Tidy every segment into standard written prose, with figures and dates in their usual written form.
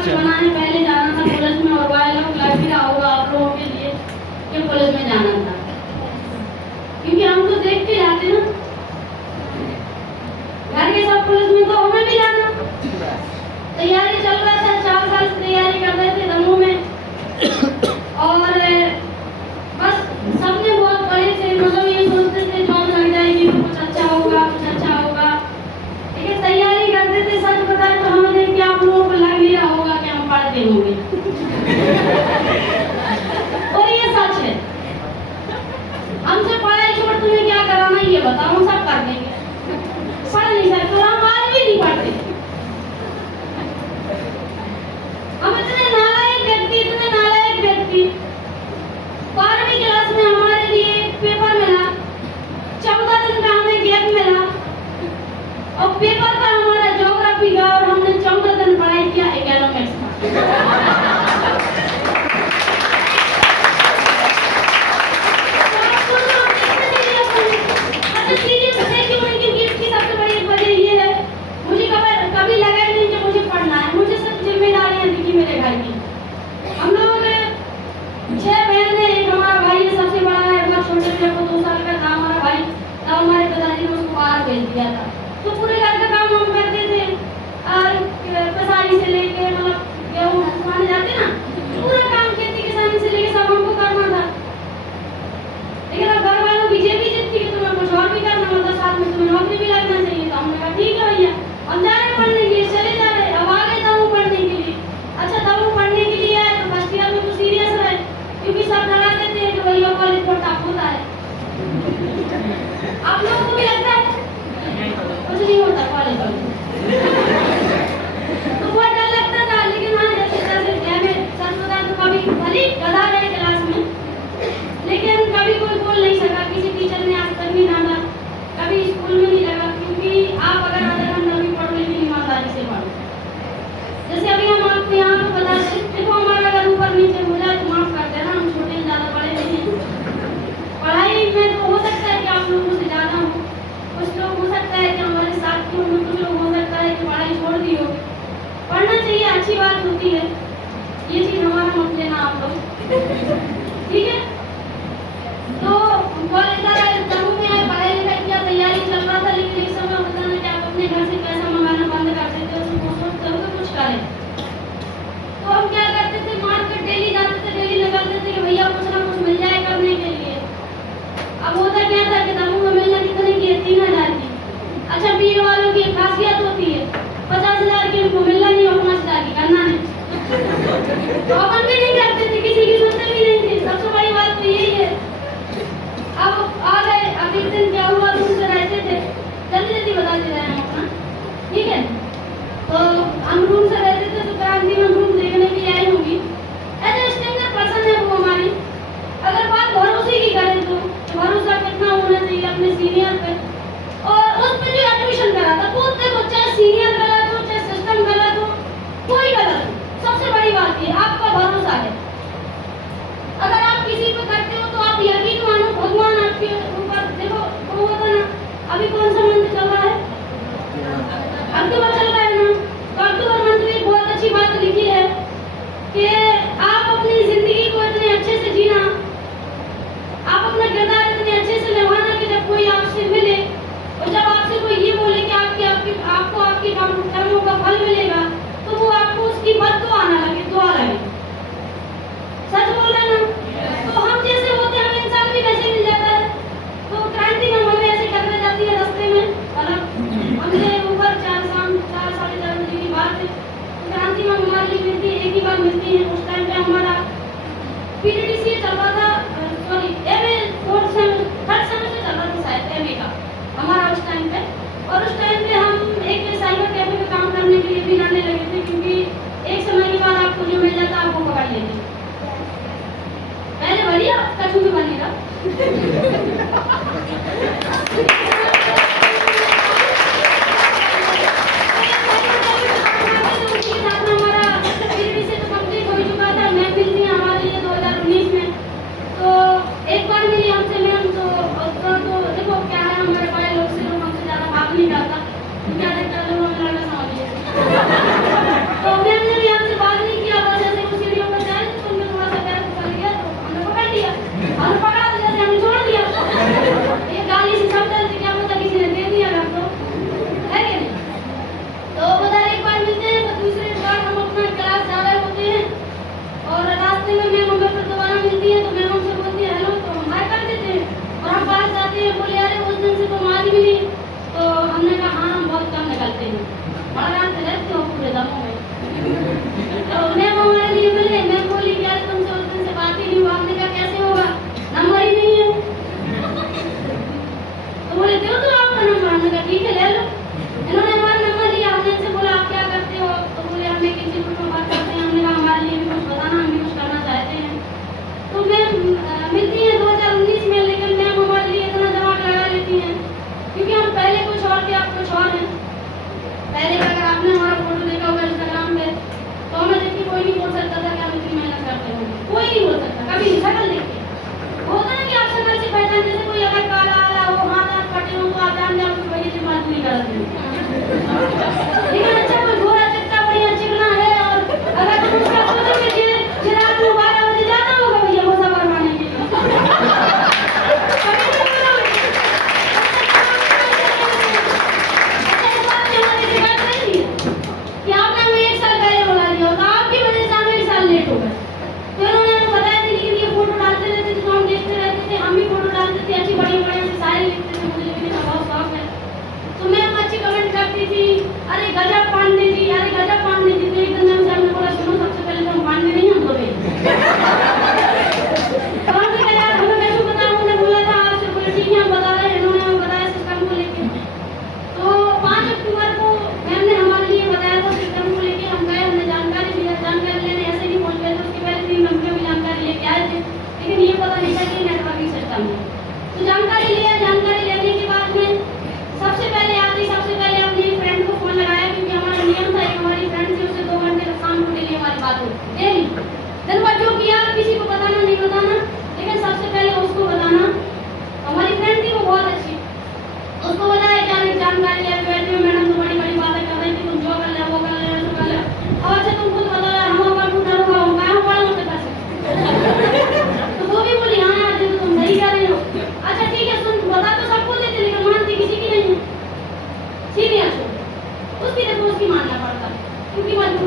अच्छा। बनाने पहले जाना था कॉलेज में, और वाले लोग लग भी रहा होगा आप लोगों के लिए कि कॉलेज में जाना था, क्योंकि हम तो देख के जाते ना घर के सब कॉलेज में, तो हमें भी जाना। तैयारी चल रहा था, 4 साल से तैयारी कर रहे थे दमोह में, और बस सबने बहुत बड़े थे, मतलब ये सोचते थे जॉब लग जाएगी तो कुछ अच्छा होगा, कुछ अच्छा होगा। लेकिन तैयारी करते थे, सच बताएं तो हमें देख के आप लोगों को लग ही रहा होगा कि हम पढ़ते होंगे। और ये सच है, हमसे पढ़ाई छोड़ तुम्हें क्या कराना ये बताओ, हम सब कर देंगे, पढ़ नहीं सकते और हम आज भी नहीं पढ़ते। हम इतने नालायक व्यक्ति 12वीं क्लास में हमारे लिए एक पेपर मिला, 14 दिन का हमें गैप मिला, और पेपर था हमारा ज्योग्राफी का, और हमने 14 दिन पढ़ाई किया इकोनॉमिक्स का। कभी लगा ही नहीं कि मुझे पढ़ना है, मुझे सब जिम्मेदारियां दिखी मेरे भाई की। हम लोग 6 बहन है, एक हमारा भाई है सबसे बड़ा है, बहुत छोटे थे, वो 2 साल का था हमारा भाई, तब हमारे पिताजी ने उसको बाहर भेज दिया था। तो पूरे घर का काम हम करते थे, और कसाई से लेके मतलब गेहूं उठाने जाते ना, पूरा काम खेती किसानी से लेके सब हमको करना था। लेकिन अब घर वालों की जेब भी जितनी कि तुम्हें कुछ और भी करना, मतलब साथ में तुम्हें नौकरी भी लगना चाहिए। तो हमने कहा ठीक है भैया, हम जा रहे पढ़ने के लिए, चले जा रहे। अब आगे दमोह पढ़ने के लिए। अच्छा, दमोह पढ़ने के लिए आए तो फर्स्ट ईयर में तो सीरियस रहे, क्योंकि सब डराते थे कि भैया कॉलेज बहुत टफ होता है। आप लोगों को भी लगता है कुछ नहीं होता कॉलेज में, तो बहुत डर लगता था। लेकिन हाँ, जैसे सच बताएं तो कभी भले गधा रहे क्लास में, लेकिन कभी कोई बोल नहीं सका, किसी टीचर ने आज तक नहीं डांटा, कभी स्कूल में नहीं लगा, क्योंकि आप अगर आधा घंटा भी पढ़ो लेकिन ईमानदारी से पढ़ो। जैसे अभी हम आपको यहाँ पे बता दें, देखो हमारा अगर ऊपर नीचे हो जाए तो माफ कर देना, हम छोटे हैं, ज़्यादा बड़े नहीं हैं। पढ़ाई में तो हो सकता है कि आप लोगों से ज़्यादा हो, कुछ लोग हो सकता है कि हमारे साथ के होंगे, कुछ लोग हो सकता है कि पढ़ाई छोड़ दी हो। पढ़ना चाहिए, अच्छी बात होती है, ये चीज़ हमारा मत लेना आप लोग, ठीक है। तो कॉलेज दमोह में आए, पढ़ाई लिखाई किया, तैयारी चल रहा था, लेकिन एक समय होता ना कि आप अपने घर से पैसा मंगाना बंद कर देते हो, तो सोचते हो कि कुछ करें। तो हम क्या करते थे, मार्केट डेली जाते थे, डेली निकलते थे कि भैया कुछ ना कुछ मिल जाए करने के लिए। अब होता क्या था कि दमोह में मिलना कितने की है, 3000 की। अच्छा, बीए वालों की एक खासियत होती है, 50,000 की उनको मिलना नहीं और 5,000 की करना नहीं। तो अपन भी नहीं करते थे, किसी की सुनते भी नहीं थे। सबसे बड़ी बात तो यही है। अब आ गए, अब एक दिन क्या हुआ, रूम से रहते थे, जल्दी बता दे रहे हैं अपना, ठीक है। तो हम रूम से रहते थे, तो क्रांति में रूम देखने के लिए आई होगी। ऐसे स्टैंडर्ड पर्सन है वो हमारी। अगर बात भरोसे की करें तो भरोसा कितना होना चाहिए अपने सीनियर पे, और उस पे जो एडमिशन करा था, वो देखो चाहे सीनियर गलत हो, चाहे सिस्टम गलत हो, कोई गलत हो, सबसे बड़ी बात ये आपका भरोसा है। अगर आप किसी पे करते हो तो आप यकीन मानो भगवान आपके ऊपर, देखो वो होता ना, अभी कौन सा मंत्र चल रहा है, अक्टूबर चल रहा है ना, तो अक्टूबर मंत्र में बहुत अच्छी बात लिखी है कि आप अपनी जिंदगी को इतने अच्छे से जीना, आप अपना किरदार इतने अच्छे से निभाना कि जब कोई आपसे मिले और जब आपसे कोई ये बोले कि आपको आपके कर्मों का फल मिलेगा, तो वो आपको उसकी बद्दुआ ना लगे, दुआ लगे। सच बोल रहे ना। तो हम जैसे होते हैं, हमें इंसान भी वैसे मिल जाता है। तो क्रांति में हमें ऐसे करने जाती है रास्ते में, मतलब हमसे ऊपर 4 साढ़े 4 बजे की बात है, तो क्रांति में हमारे लिए मिलती है, एक ही बार मिलती है। उस टाइम पे हमारा पीटीडीसी चल रहा था, सॉरी एमए थर्ड सेमेस्टर चल रहा था शायद एमए का हमारा उस टाइम पे। और उस टाइम पे हम एक साइबर कैफे में काम करने के लिए भी जाने लगे थे, क्योंकि एक समय के बाद आपको जो मिल जाता है आपको पकड़ लेते। पहले बढ़िया कछु भी बनेगा। हमारा पीटीडीसी तो कंप्लीट हो चुका था, मैं मिलती हमारे लिए 2019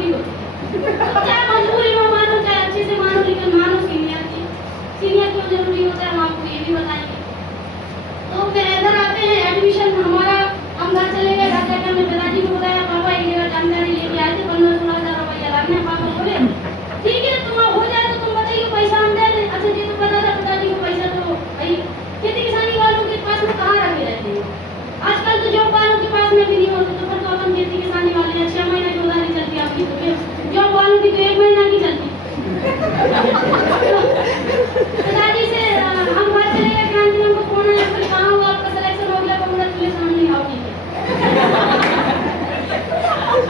मजबूरी होती है। तो चाहे मजबूरी में मानो, चाहे अच्छे से मानो, लेकिन मानो सीनियर की। सीनियर क्यों जरूरी होता है हम आपको ये भी बताएंगे। तो फिर इधर आते हैं एडमिशन हमारा, हम घर चले गए, घर जाकर मैं पिताजी को बताया, पापा एक जगह जानकारी लेके आए थे, 15-16 हज़ार रुपया लगने। पापा बोले ठीक है तुम हो जाए तो तुम बताइए पैसा हम दे दें। अच्छा जी तो पता था पिताजी को पैसा तो भाई खेती किसानी वालों के पास में कहाँ रखे रहते हैं, आजकल तो जॉब वालों के पास में भी नहीं होते। तो फिर तो अपन खेती किसानी वाले हैं, 6 महीने की उधारी चलती है आपकी, तो जॉब वालों की तो 1 महीना की चलती। पिताजी से हम घर चले गए, क्रांति मैम को फोन आया, फिर कहाँ हुआ आपका सिलेक्शन हो गया, कांग्रेचुलेशन, हमने आओ ठीक है।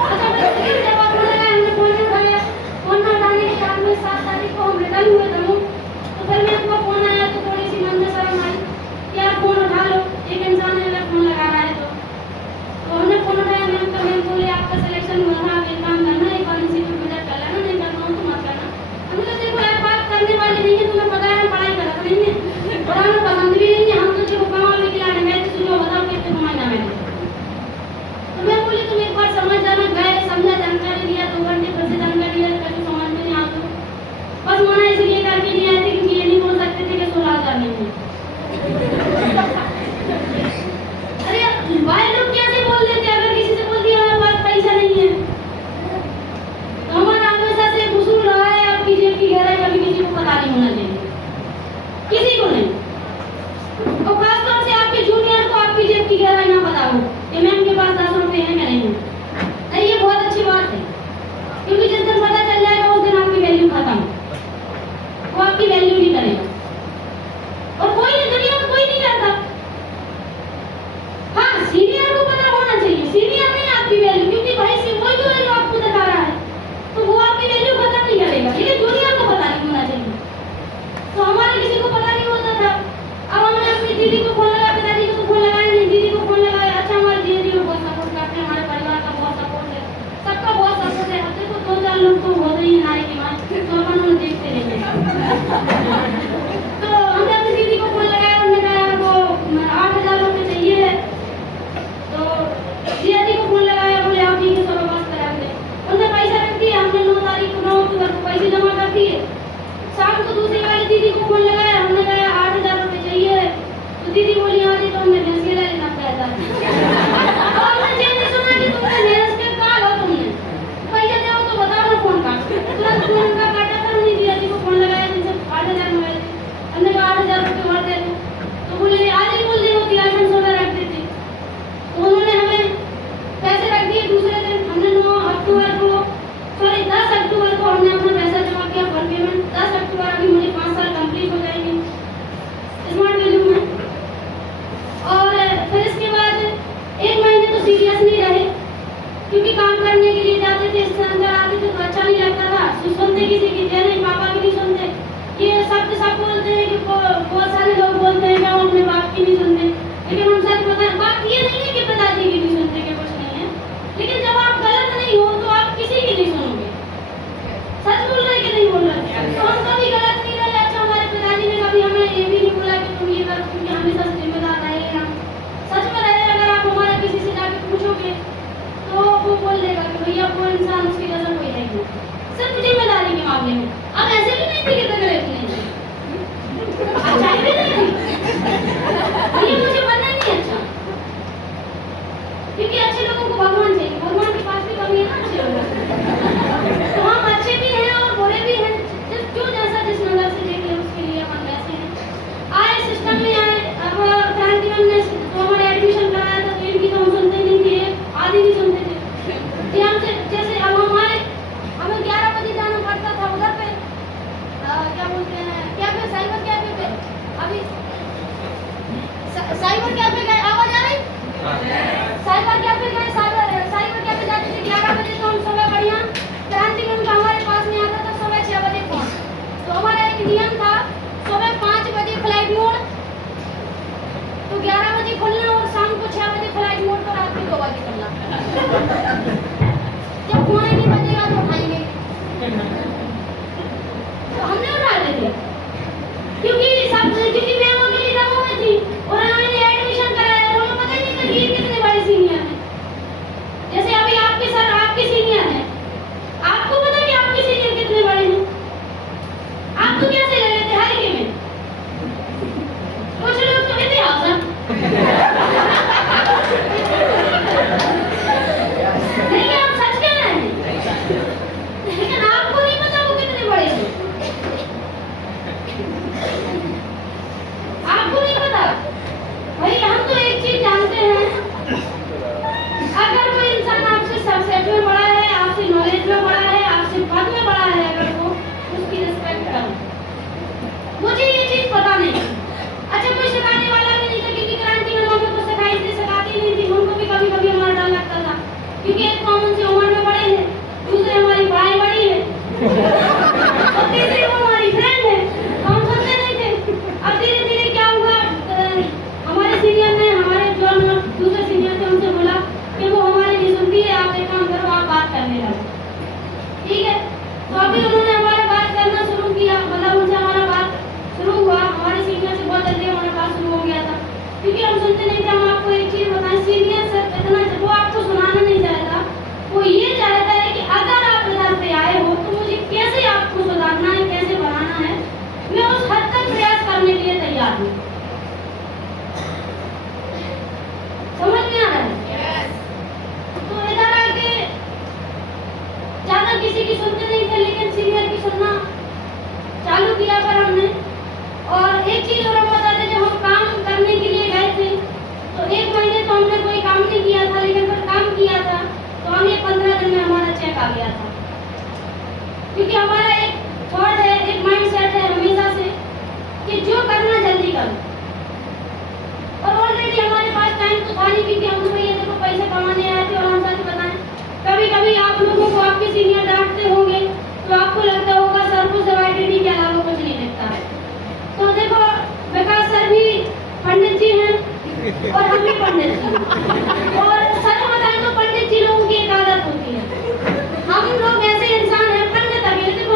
अच्छा फिर जब आप फोन आया हमने फोन नहीं उठाया, फोन न उठाने के बाद में 7 तारीख को हम रिटर्न हुए थे। तो फिर मेरे को फोन आया तो थोड़ी सी मन में शर्म आई कि यार फोन उठा लो, एक इंसान ने अगर फोन लगा रहा है तो हमने फोन उठाया। मैम तो मैम बोले आपका सिलेक्शन हुआ था, आप एक काम करना, एक बार इंस्टीट्यूट विजिट कर लेना, नहीं करना हो तो मत करना। हमने कहा देखो यार बात करने वाली नहीं है, तुम्हें पता है हम पढ़ाई करते नहीं है और हमें पसंद भी नहीं है, हम तो देखो कमाने के लिए गए थे, सुनो बताओ कितने कमाना मैंने। तो मैं बोली तुम एक बार समझ जाना, गए समझा, जानकारी दिया, 2 घंटे फिर से जानकारी दिया, कभी समझ में नहीं आता। बस मना इसलिए करके नहीं आए थे क्योंकि ये नहीं बोल सकते थे कि 16,000 नहीं है। अरे भाई लोग कैसे बोल देते, अगर किसी से बोल दिया हमारे पास पैसा नहीं है तो हमारा हमेशा से उसूल रहा है आपकी जेब की गहराई कभी किसी को पता नहीं होना चाहिए, किसी को नहीं, और खासतौर से आपके जूनियर को आपकी जेब की गहराई ना पता हो कि मैम के पास 10 रुपए है या नहीं है। नहीं ये बहुत अच्छी बात है, क्योंकि जिस दिन पता चल जाएगा उस दिन आपकी वैल्यू खत्म, वो आपकी वैल्यू नहीं करेगा। और कोई नहीं, दुनिया में कोई नहीं करता। हाँ सीनियर को पता होना चाहिए, सीनियर नहीं आपकी वैल्यू, क्योंकि भाई से वही तो है जो आपको दिखा रहा है, तो वो आपकी वैल्यू खत्म नहीं करेगा, लेकिन जूनियर को पता नहीं होना चाहिए। तो हमारे किसी को पता नहीं होता था। अब हमने अपनी दीदी को फोन लगाया, पिताजी को तो फोन लगाया नहीं, दीदी को फोन लगाया। अच्छा हमारे दीदी को बहुत सपोर्ट करते हैं, हमारे परिवार का बहुत सपोर्ट है, सबका बहुत सपोर्ट है। अब देखो 2-4 लोग तो हो रही है नारी की बात, तो अपन उन्हें देखते रहेंगे। तो हमने अपनी दीदी को फोन लगाया, उन्होंने कहा वो 8,000 रुपये चाहिए, तो दीदी को फोन लगाया, बोले आप ठीक है चलो बात करा दे। उन्होंने पैसा रख दिया, हमने 9 तारीख को 9 अक्टूबर को पैसे जमा कर दिए। शाम को दूसरी वाली दीदी को फोन लगाया, हमने कहा 8,000 रुपये चाहिए, तो दीदी बोली हाँ जी तो हमने भैंस के लेना पैसा। और हमने जैसे सुना कि तुमने भैंस के कहा लो तुमने पैसा दे तो बताओ ना फोन का, तुरंत फोन का काटा था, हमने दिया जी को फोन लगाया, जिनसे 8,000 मंगाए थे। हमने कहा 8,000 रुपये और दे दो, तो बोले आज ही बोल दे वो दिलासन सोना रख देते। तो उन्होंने हमें पैसे रख दिए। दूसरे दिन हमने 9 अक्टूबर को, सॉरी 10 अक्टूबर को हमने अपना पैसा जमा किया फॉर पेमेंट। 10 अक्टूबर अभी मुझे 5 साल कंप्लीट हो जाएंगे स्मार्ट वैल्यू में। और फिर इसके बाद 1 महीने तो सीरियस नहीं रहे, क्योंकि काम करने के लिए जाते थे, इससे अंदर आते थे तो अच्छा नहीं लगता था। सुनते किसी की थे नहीं, पापा की नहीं सुनते, ये शब्द सब बोलते हैं कि बहुत सारे लोग बोलते हैं कि हम अपने बाप की नहीं सुनते, लेकिन हम सच बताएं बात ये नहीं है कि पिताजी की नहीं सुनते कि कुछ नहीं है, लेकिन जब आप गलत नहीं हो तो आप किसी की नहीं सुनोगे। सच बोल रहे कि नहीं बोल रहे, तो हम कभी गलत नहीं रहे। अच्छा हमारे पिताजी ने कभी हमें ये भी नहीं बोला कि तुम ये करो, क्योंकि हमेशा से जिम्मेदार रहे हम, सच में रहे। अगर आप हमारे किसी से जाके पूछोगे तो वो बोल देगा कि भैया वो इंसान उसकी जैसा कोई है नहीं, सिर्फ जिम्मेदारी के मामले में। अब ऐसे भी नहीं थे कि तगड़े थे, अच्छा भी नहीं थी, ये मुझे बनना नहीं अच्छा, क्योंकि अच्छे लोगों को भगवान चाहिए, भगवान के पास भी कमी है ना अच्छे लोगों। तो हम अच्छे भी हैं और बुरे भी हैं, जो जैसा जिस नजर से देख ले उसके लिए हम वैसे हैं। आए सिस्टम में आए, अब क्रांति मैम ने तो हमारे एडमिशन कराया था, तो इनकी तो हम सुनते नहीं थे, आधी नहीं सुनते थे। जैसे अब हम आए क्योंकि हम सुनते नहीं थे। हम आपको एक चीज बताएं, सीनियर सर इतना वो आपको सुनाना नहीं चाहता, वो ये चाहता है कि अगर आप इधर पे आए हो तो मुझे कैसे आपको सुधारना है, कैसे बनाना है, मैं उस हद तक प्रयास करने के लिए तैयार हूँ। समझ में आ रहा है? तो इधर आके ज्यादा किसी की सुनते नहीं थे, लेकिन सीनियर की सुनना चालू किया पर हमने। और एक चीज और हम बताते, जब हम काम करने के लिए गए थे तो 1 महीने तो हमने कोई काम नहीं किया था, लेकिन फिर काम किया था तो हमें 15 दिन में हमारा चेक आ गया था। क्योंकि हमारा एक थॉट है, एक माइंड सेट है हमेशा से कि जो करना जल्दी करो। और ऑलरेडी हमारे पास टाइम तो था नहीं, क्योंकि हम तो ये देखो पैसे कमाने आए थे। और हम सच बताएं, कभी कभी आप लोगों को आपके सीनियर डांटते होंगे तो आपको लगता होगा सर को सिवाय डीडी के अलावा कुछ नहीं दिखता है। तो देखो, विकास सर भी पंडित जी हैं और हम भी पंडित जी हैं। और सच बताएं तो पंडित जी लोगों की एक आदत होती है, हम लोग ऐसे इंसान हैं, पंडित अकेले देखो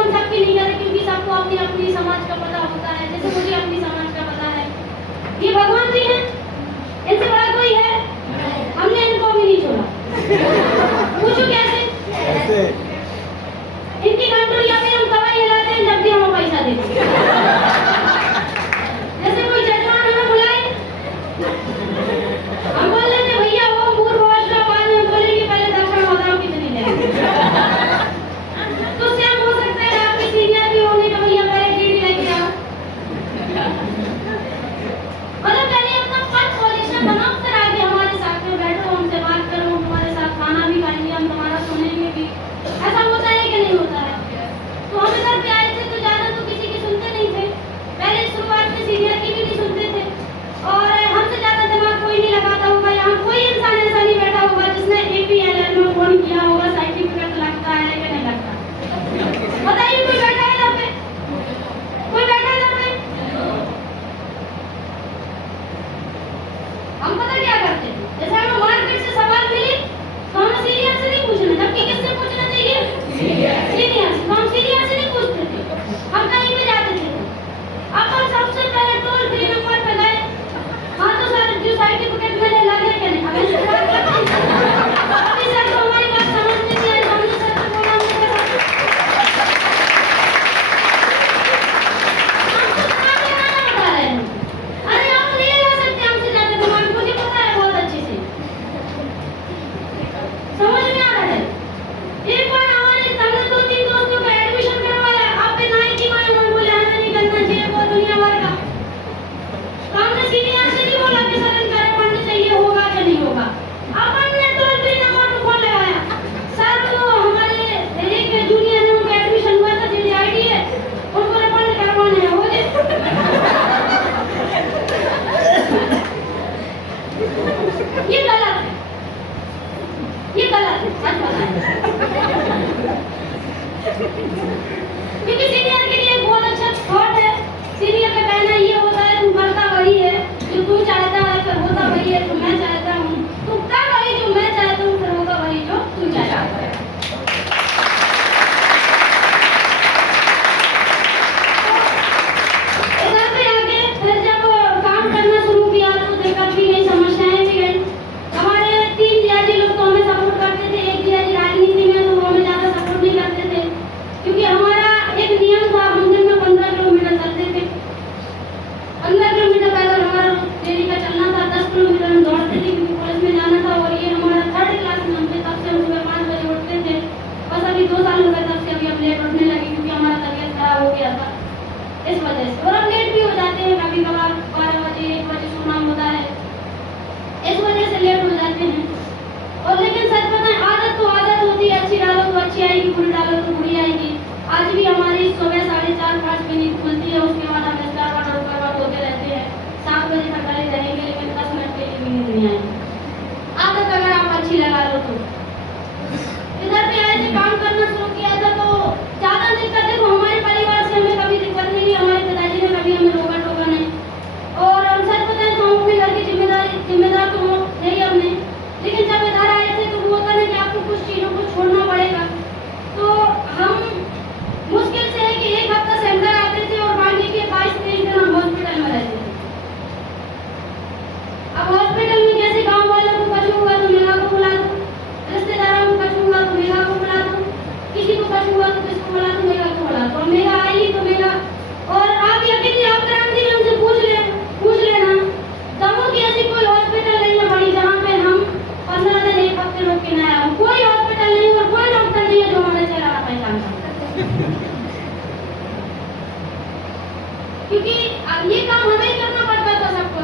क्योंकि अब ये काम हमें ही करना पड़ता था सबको।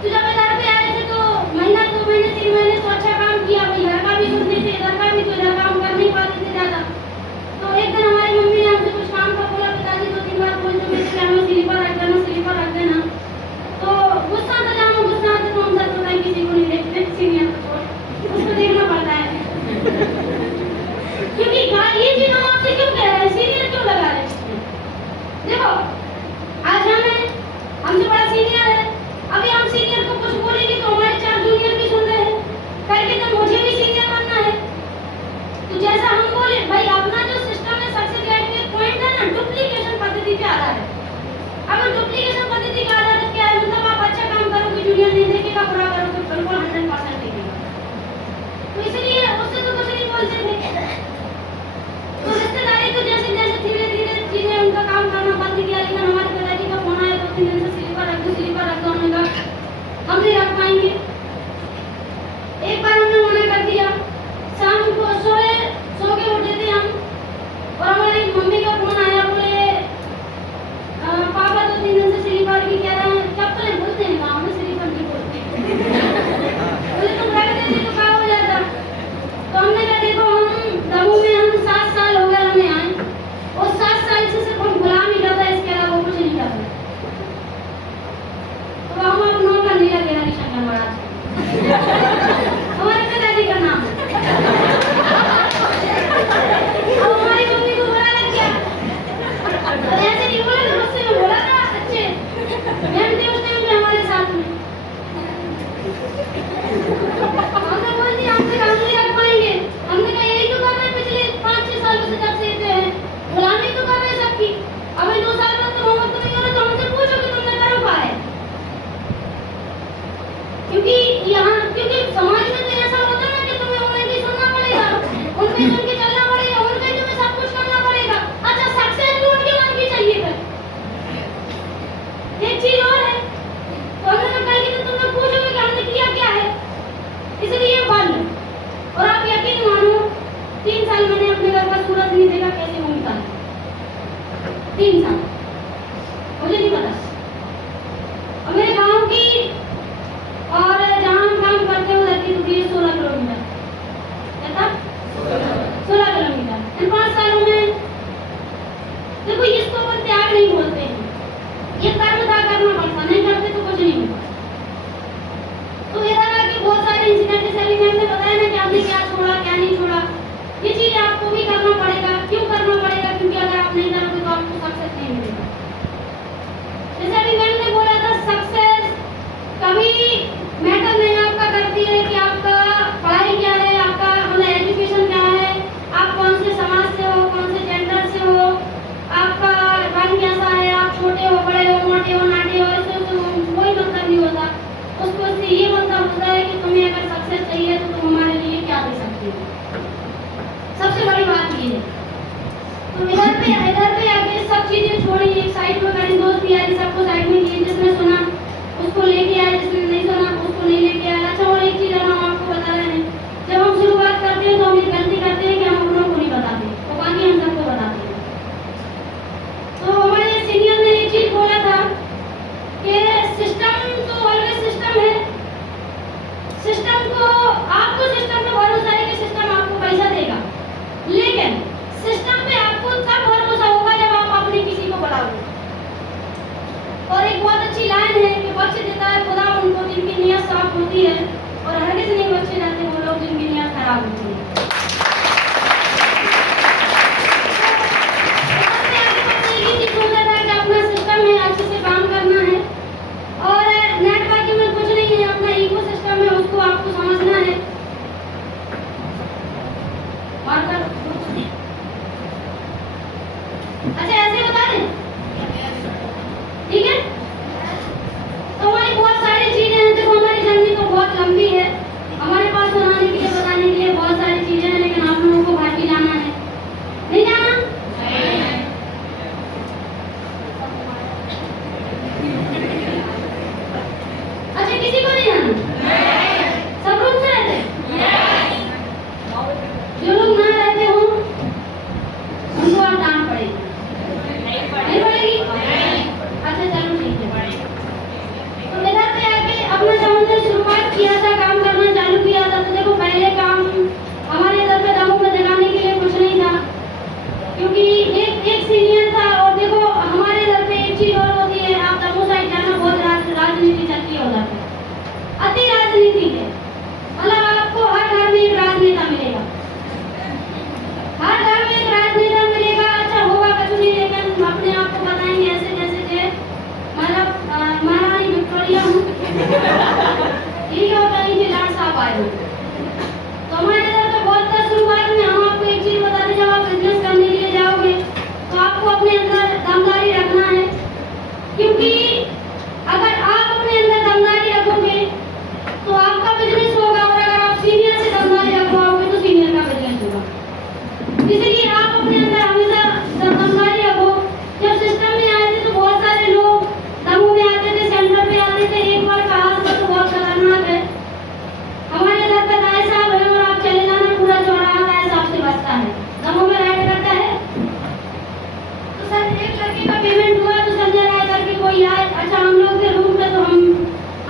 तो जब इधर पे आए थे तो महीना 2 महीने 3 महीने तो अच्छा काम किया, भाई घर का भी सुनते थे, इधर का भी, तो इधर काम कर नहीं पाते थे ज़्यादा। तो एक दिन हमारी मम्मी ने हमसे कुछ काम का बोला, पिताजी 2-3 बार बोल चुके थे कि हमें स्लीपर रख देना, स्लीपर रख देना। तो गुस्सा आता जहाँ हम गुस्सा आते तो हम सर बताए किसी को नहीं देखते, सीनियर को छोड़, उसको देखना पड़ता है। क्योंकि ये चीज हम आपसे क्यों कह रहे हैं, सीनियर क्यों लगा रहे हैं? देखो आज हमसे बड़ा सीनियर है, अभी हम सीनियर को कुछ बोलेंगे तो हमारे 4 जूनियर भी सुन रहे हैं, करके तो मुझे भी सीनियर बनना है। तो जैसा हम बोले, भाई अपना जो सिस्टम है सक्सेस रेट के पॉइंट है ना, डुप्लीकेशन पद्धति पे आधारित है। अगर डुप्लीकेशन पद्धति का आधारित क्या है, मतलब आप अच्छा काम करोगे, जूनियर नहीं देखेगा, बुरा करोगे बिल्कुल 100% देखेगा। तो इसलिए उससे तो कुछ नहीं बोलते थे। तो रिश्तेदारी तो जैसे जैसे धीरे धीरे चीजें उनका काम करना बंद किया, लेकिन हमारे पिताजी का फोन आया 2-3 दिन से, स्लीपर रख दो, स्लीपर रख दो। हमने कहा हम नहीं रख पाएंगे। एक बार हमने मना कर दिया, शाम को सो के उठे थे हम, और हमारी मम्मी का फोन आया, बोले पापा 2-3 दिन से स्लीपर की कह रहे हैं, कब तो नहीं बोलते हैं, गाँव में स्लीपर नहीं बोलते। बोले तुम रख देते तो क्या हो जाता। तो हमने कहा देखो हम दमू में हम 7 साल हो गए हमें आए, और 7 साल से सिर्फ हम गुलाम ही करता है, इसके अलावा कुछ नहीं करता। तो हम अब नो करने लगे रविशंकर महाराज, हमारे पिताजी का नाम। अब हमारी मम्मी को बुरा लग गया, और ऐसे नहीं बोला तो मुझसे मैं बोला था अच्छे मैम थे उस टाइम पे हमारे साथ में। हमने बोल दिया हमसे काम नहीं रख पाएंगे। हमने कहा यही तो कर रहे हैं पिछले 5-6 सालों से, जब से थे गुलामी तो कर रहे हैं सबकी। अभी 2 साल बाद तो होमवर्क तो नहीं करो तो हमसे पूछो कि तुमने करो क्या है। क्योंकि समाज में तो ऐसा होता है ना कि तुम्हें उनकी सुनना पड़ेगा, उनकी सुन के चलना पड़ेगा, उनके तुम्हें सब कुछ करना पड़ेगा। अच्छा सक्सेस भी उनके मन की चाहिए फिर। एक चीज और है, तो हमने कहा कि तुम्हें पूछोगे कि हमने किया क्या है, इसलिए बल। और आप यकीन मानो 3 साल मैंने अपने घर का सूरज नहीं देखा, कैसे वो निकाल 3 साल मुझे नहीं पता। और मेरे गांव की और जहाँ हम काम करते हैं उधर की दूरी 16 किलोमीटर, कितना 16 किलोमीटर। इन 5 सालों में देखो इसको अपन त्याग नहीं बोलते हैं, ये कर्म था, करना पड़ता, नहीं करते तो कुछ नहीं होगा। तो इधर आके बहुत सारे इंसिडेंट, जैसे अभी मैंने बताया ना कि आपने क्या छोड़ा क्या नहीं छोड़ा, ये चीज आपको भी करना पड़ेगा। क्यों करना पड़ेगा? क्योंकि अगर आप नहीं करोगे तो आपको सक्सेस नहीं मिलेगा। जैसे अभी मैंने बोला था सक्सेस कभी मैटर नहीं आपका करती है कि आपका पढ़ाई क्या है, आपका मतलब एजुकेशन क्या है, आप कौन से समाज से हो, कौन से जेंडर से हो, आपका रंग कैसा है, आप छोटे हो, बड़े हो, मोटे हो, नाटे हो, इससे तो कोई मतलब नहीं होता। उसको इससे ये मतलब होता है कि तुम्हें अगर सक्सेस चाहिए तो तुम हमारे लिए क्या दे सकते हो। सबसे बड़ी बात ये है। तो इधर पे आके सब चीजें छोड़ी, एक साइड में मेरी दोस्त भी आई, सबको साइड में किए, जिसने सुना उसको लेके आया, जिसने नहीं सुना उसको नहीं लेके आया। अच्छा और एक चीज हम आपको बता रहे हैं, जब हम शुरुआत करते हैं तो हम एक गलती करते हैं कि हम अपनों को नहीं बताते, तो बाकी हम सबको बताते हैं। तो हमारे सीनियर ने एक चीज बोला था कि सिस्टम तो ऑलवेज सिस्टम है, सिस्टम को आपको सिस्टम पे भरोसा है कि सिस्टम आपको पैसा देगा, लेकिन सिस्टम पे आपको तब भरोसा होगा जब आप अपने किसी को बढ़ाओगे। और एक बहुत अच्छी लाइन है कि बख्श देता है खुदा उनको जिनकी नीयत साफ होती है, और हरगिज़ नहीं बख्शे जाते वो लोग जिनकी नीयत खराब होती है। अपना सिस्टम है, अच्छे से काम करना है, और नेटवर्किंग में कुछ नहीं है, अपना इको सिस्टम है, उसको आपको समझना है। अच्छा ऐसे बता दें, ठीक है? तो हमारी बहुत सारी चीजें हैं, देखो हमारी जर्नी तो बहुत लंबी है, हमारे पास सुनाने के लिए बताने के लिए बहुत सारी चीजें हैं, लेकिन आप लोगों को बाकी जाना है, नहीं जाना? अच्छा किसी को नहीं जाना? सब रूम से रहते? जो लोग ना रहते हो उनको आप डांट पड़े। नहीं पड़ेगी? अच्छा चलो ठीक है। तो इधर पे आके अपना जब हमने शुरुआत किया था, काम करना चालू किया था, तो देखो पहले काम हमारे इधर पे दमोह में दिखाने के लिए कुछ नहीं था, क्योंकि एक सीनियर था। और देखो हमारे इधर पे एक चीज और होती है, आप दमोह साइड जाना, बहुत राजनीति चलती है उधर पे, अति राजनीति है। मतलब आपको हर घर में एक राजनेता मिलेगा, हर घर में एक राजनेता मिलेगा। अच्छा होगा कुछ नहीं, लेकिन अपने आप को बताएंगे ऐसे जैसे जे मतलब महारानी विक्टोरिया हूँ ठीक है, और कहीं के लाड साहब आए हो। तो हमारे इधर तो बहुत था शुरुआत में। हम आपको एक चीज बताते, जब आप बिजनेस करने के लिए जाओगे तो आपको अपने अंदर दमदारी रखना है, क्योंकि अगर आप अपने अंदर दमदारी रखोगे तो आपका बिजनेस होगा, और अगर आप सीनियर से दमदारी रखवाओगे तो सीनियर का बिजनेस होगा। इसलिए आप अपने अंदर हमेशा दमदारी रखो। जब सिस्टम में आए थे तो बहुत सारे लोग दमोह में आते थे, सेंटर पे आते थे। एक बार कहा था तो बहुत खतरनाक है, हमारे इधर पे राय साहब है और आप चले जाना, पूरा चौराहा राय साहब से बचता है, दमोह में राइड करता है। तो सर एक लड़के का पेमेंट हुआ तो संजय राय करके कोई आए। अच्छा हम लोग थे रूम पे, तो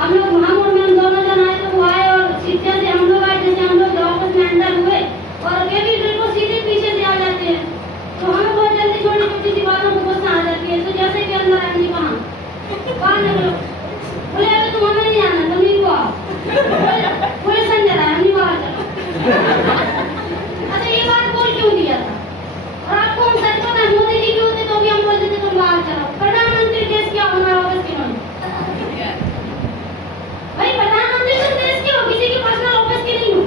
हम लोग महामूड में हम दोनों जन आए, तो वो आए और सीधे से हम लोग आए, जैसे हम लोग ऑफिस में एंटर हुए और केवी बिल्कुल सीधे पीछे से आ जाते हैं। तो हमें बहुत जल्दी छोटी छोटी सी बातों को गुस्सा आ जाती है। तो जैसे कि अंदर आएंगे कहाँ निकलो, बोले अभी तुम हमें नहीं आना, तुम नहीं को आओ, बोले संजय राय हम नहीं बाहर चलो। अच्छा ये बात बोल क्यों दिया था? और आपको हम सच पता, मोदी जी भी होते तो भी हम बोल देते तुम बाहर चलो। प्रधानमंत्री देश क्या हमारा ऑफिस क्यों नहीं? भाई प्रधानमंत्री तुम देश के हो, किसी की पर्सनल ऑफिस की नहीं हो।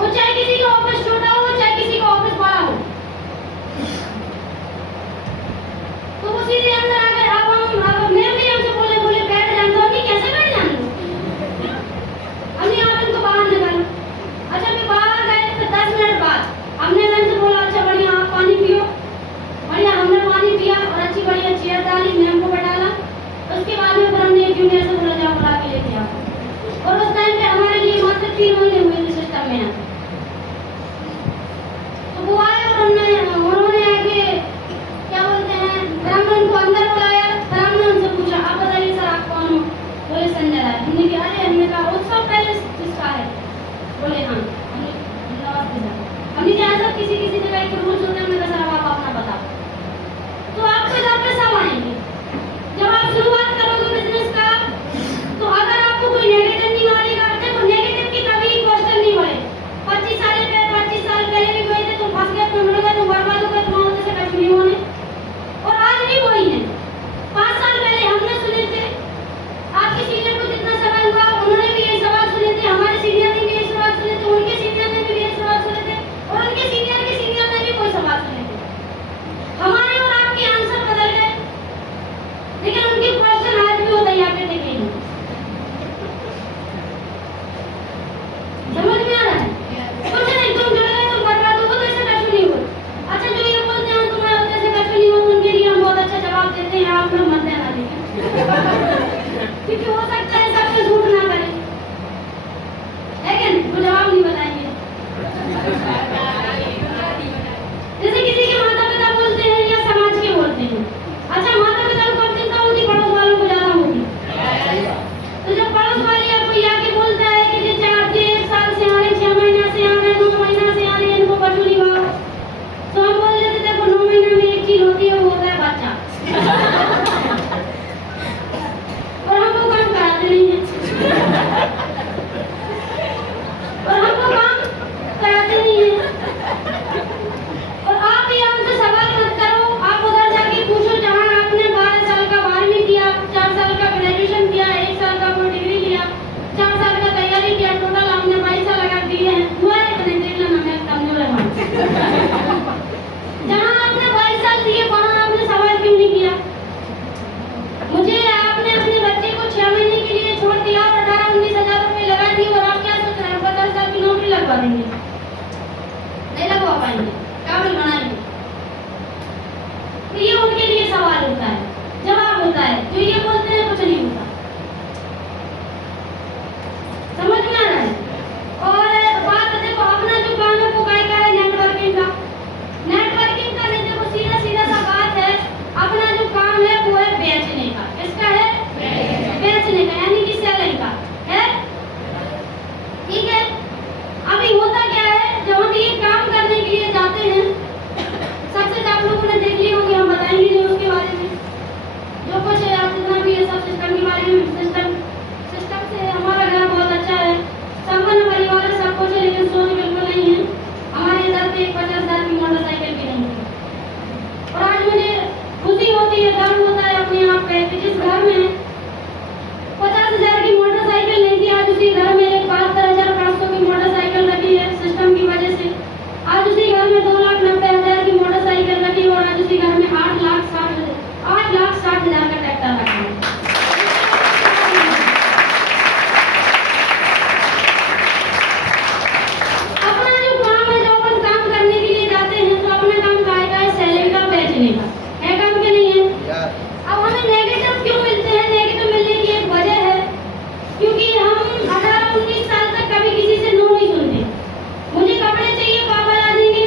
और चाहे किसी का ऑफिस छोटा हो, चाहे किसी का ऑफिस बड़ा हो, तो वो सीधे अंदर आ गए। अब मैं भी हमसे बोले बैठ जाते हो, कैसे बैठ जाएंगे? हमने आप इनको बाहर निकाला। अच्छा फिर बाहर गए, फिर 10 मिनट बाद हमने मैम से बोला अच्छा बढ़िया आप पानी पियो। बढ़िया हमने पानी पिया और अच्छी बढ़िया चेयर डाली, मैम को बैठाला। उसके बाद में फिर हमने एक जूनियर से बोला जाओ बुला के लेके आओ। और उस टाइम पे हमारे लिए मात्र 3 महीने हुए थे सिस्टम में। तो वो आए और उन्होंने आके क्या बोलते हैं, फिर हमने उनको अंदर बुलाया। फिर हमने उनसे पूछा आप बताइए सर आप कौन हो? बोले संजय राय। हमने कहा अरे, हमने कहा उत्सव पैलेस किसका है? बोले हाँ। हमने कहा सर किसी किसी जगह के रूल्स होते हैं, हमने कहा सर आप अपना बताओ। तो आपको इधर पे सब आएंगे। जब आप शुरुआत करोगे बिजनेस का, तो अगर आपको कोई नेगेटिव नहीं मारेगा, देखो नेगेटिव की कभी क्वेश्चन नहीं बढ़े। 25 साल पहले भी गए थे, तुम फंस गए, तुम मिल गए, तुम बर्बाद हो गए, तुम्हारे से कुछ नहीं होने। और आज भी वही है। 5 साल पहले हमने सुने थे, आपके सीनियर को जितना सवाल हुआ उन्होंने भी यही सवाल सुने थे, हमारे सीनियर ने भी यही सवाल सुने थे, उनके सीनियर ने भी यही सवाल सुने थे, और उनके सीनियर के सीनियर ने भी कोई सवाल सुने थे। हमारे और आपके आंसर बदल गए, लेकिन उनके क्वेश्चन आज भी वो तैयार पे टिके हैं। समझ में आ रहा है? कुछ नहीं, तुम जुड़ गए, तुम बर्बाद हो, तो ऐसे कुछ नहीं हुआ। अच्छा जो ये बोलते हैं तुम्हारे होते से कुछ नहीं हो, उनके लिए हम बहुत अच्छा जवाब देते हैं, आप लोग मत देना क्योंकि हो सकता है सबसे झूठ ना करें, है क्या नहीं? वो जवाब नहीं बताएंगे। जैसे किसी के माता पिता बोलते हैं या समाज के बोलते हैं। अच्छा माता पिता को कब चिंता होती, पड़ोस वालों को ज्यादा होती। तो जब पड़ोस वाली या कोई आके बोलता है कि 1 साल से आ रहे, 6 महीना से आ रहे, 9 महीना से आ रहे, इनको बचू नहीं हुआ, तो हम बोल देते देखो 9 महीने में एक चीज होती है, वो होता है बच्चा। और हम लोग काम कराते नहीं है, और हम लोग काम कराते नहीं है। और आप ये हमसे सवाल मत करो, आप उधर जाके पूछो जहाँ आपने 12 साल का 12वीं किया, 4 साल का ग्रेजुएशन किया, 1 साल का कोई डिग्री किया, 4 साल का तैयारी किया, टोटल आपने 22 साल लगा दिए हैं। हुआ है कि नहीं? देख लेना, मैं कमजोर है। जहाँ आपने 22 साल दिए वहाँ आपने सवाल क्यों नहीं किया? मुझे आपने अपने बच्चे को 6 महीने के लिए छोड़ दिया और 18-19 हजार रुपए लगा दिए, और आप क्या सोच रहे हैं 50 साल की नौकरी लगवा देंगे? नहीं लगवा पाएंगे, काबिल बनाएंगे। तो ये उनके लिए सवाल होता है, जवाब होता है। जो ये बोलते हैं कुछ नहीं होता। समझ में आ रहा है? और बात देखो, अपना जो काम है वो काय का है, नेटवर्किंग का। नेटवर्किंग का नहीं, देखो सीधा सीधा सा बात है, अपने घर में 50,000 की मोटरसाइकिल नहीं थी, आज उसी घर में 72,500 की मोटरसाइकिल रखी है सिस्टम की वजह से। आज उसी घर में 2,90,000 की मोटरसाइकिल रखी और आज उसी घर में 8,60,000 का ट्रैक्टर रखा है। अपना जो काम है, जो अपन काम करने के लिए जाते हैं, तो अपना काम काय का है, सैलरी का, बेचने का है, काम के नहीं है। अब हमें नेगेटिव क्यों मिलते हैं? नेगेटिव मिलने की एक वजह है क्योंकि हम 18-19 साल तक कभी किसी से नो नहीं सुनते। मुझे कपड़े चाहिए, पापा ला देंगे,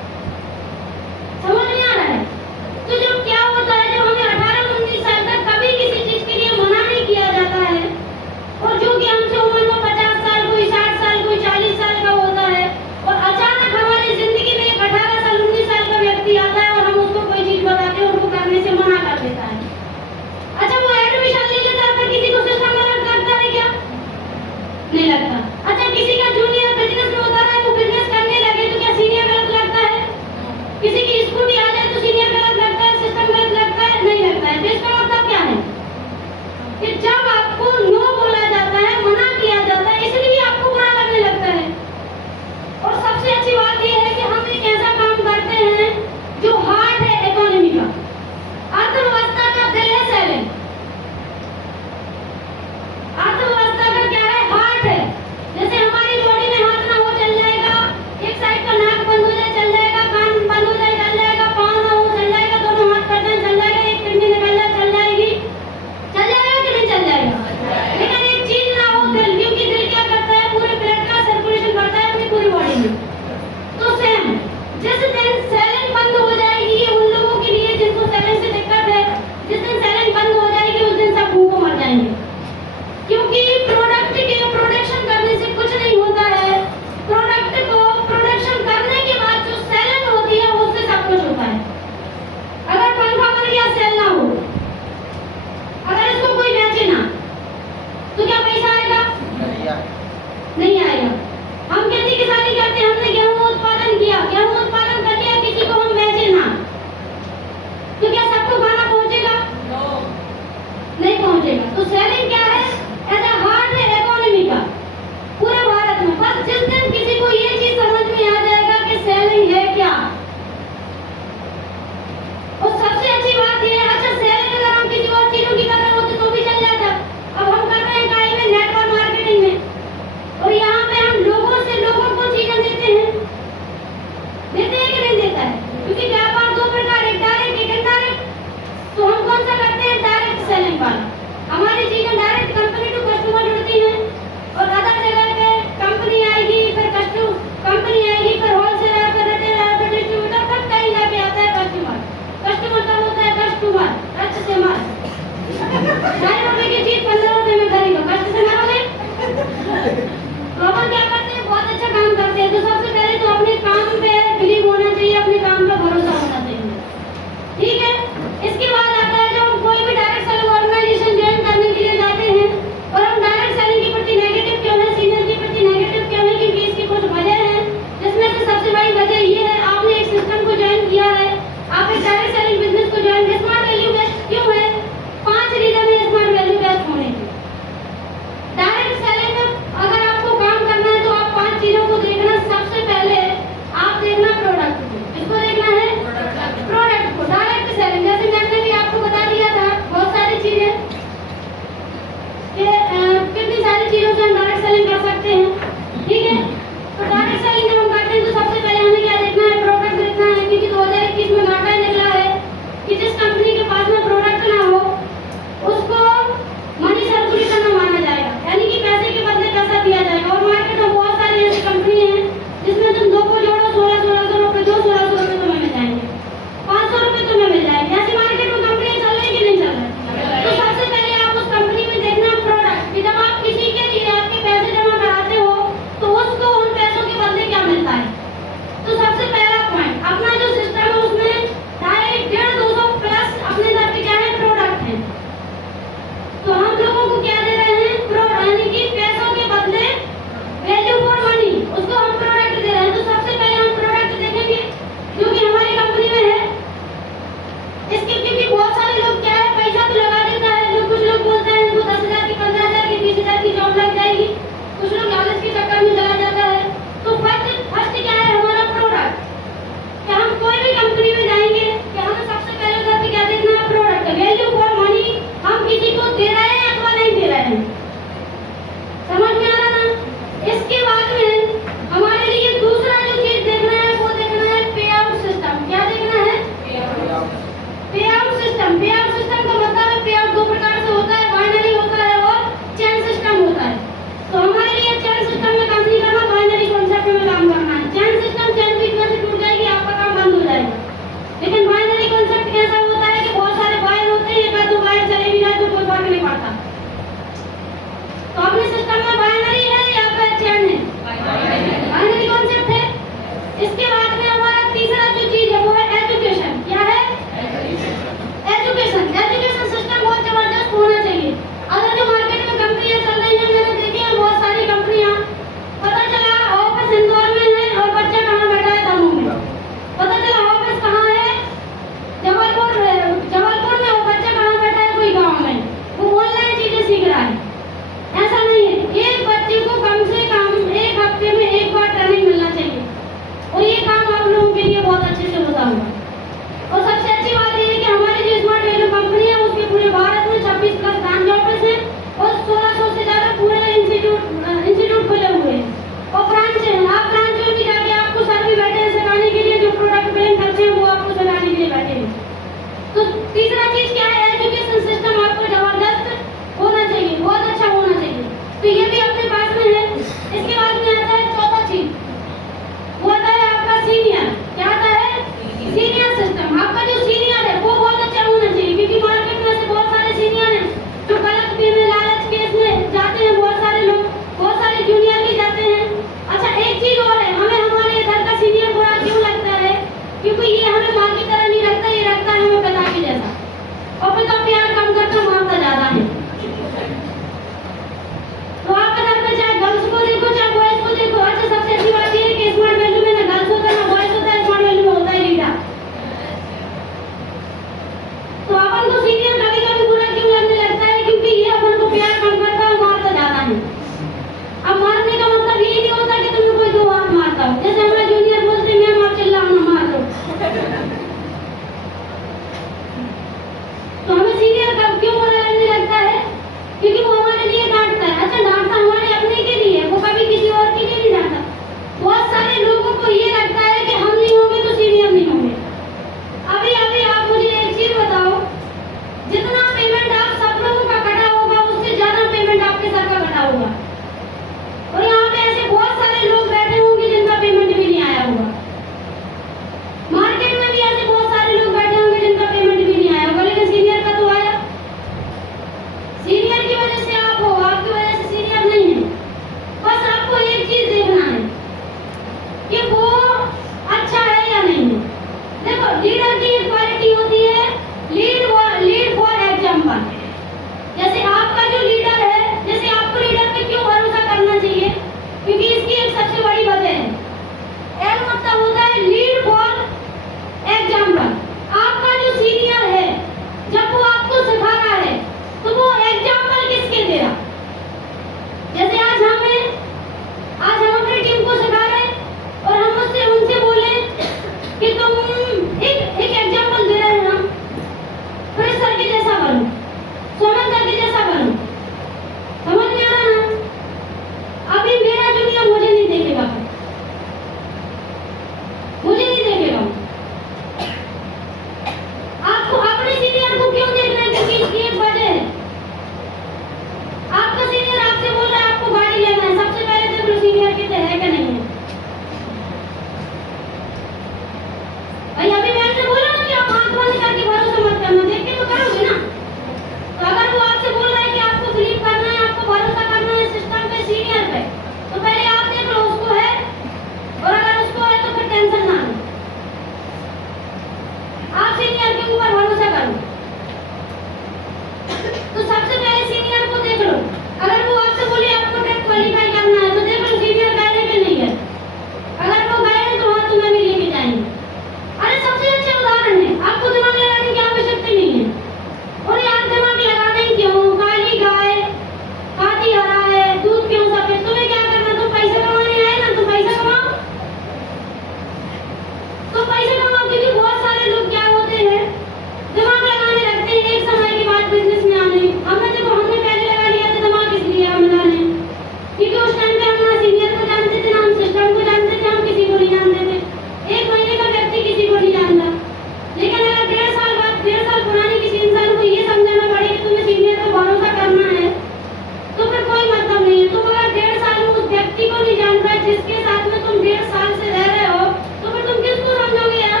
जिसके साथ में तुम 1.5 साल से रह रहे हो, तो फिर तुम किसको समझोगे यार?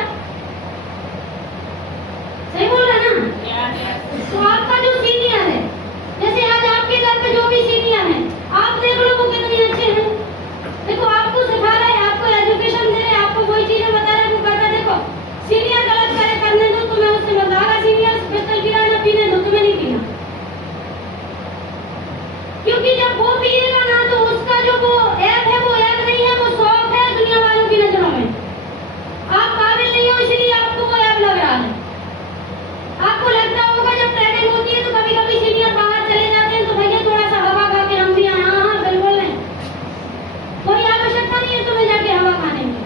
सही बोल रहे ना? तो आपका जो सीनियर है, जैसे आज आपके घर पे जो भी सीनियर है, आप देख लो वो कितने अच्छे हैं। देखो आपको सिखा रहे हैं, आपको एजुकेशन दे रहे हैं, आपको कोई चीजें बता रहे हैं, वो करना। देखो सीनियर गलत करे, करने दो, तुम्हें उससे बता रहा सीनियर पिस्टल पी रहा है ना, पीने दो, तुम्हें नहीं पीना। क्योंकि जब वो पिएगा ना तो उसका जो वो ऐप है वो ऐप नहीं है, वो शौक है दुनिया वालों की नजरों में। आप काबिल नहीं हो इसलिए आपको वो ऐप लग रहा है। आपको लगता होगा जब ट्रेनिंग होती है तो कभी कभी सीनियर बाहर चले जाते हैं तो भैया थोड़ा सा हवा खा के हम भी आए। हाँ हाँ बिल्कुल नहीं, कोई आवश्यकता नहीं है तुम्हें जाके हवा खाने की।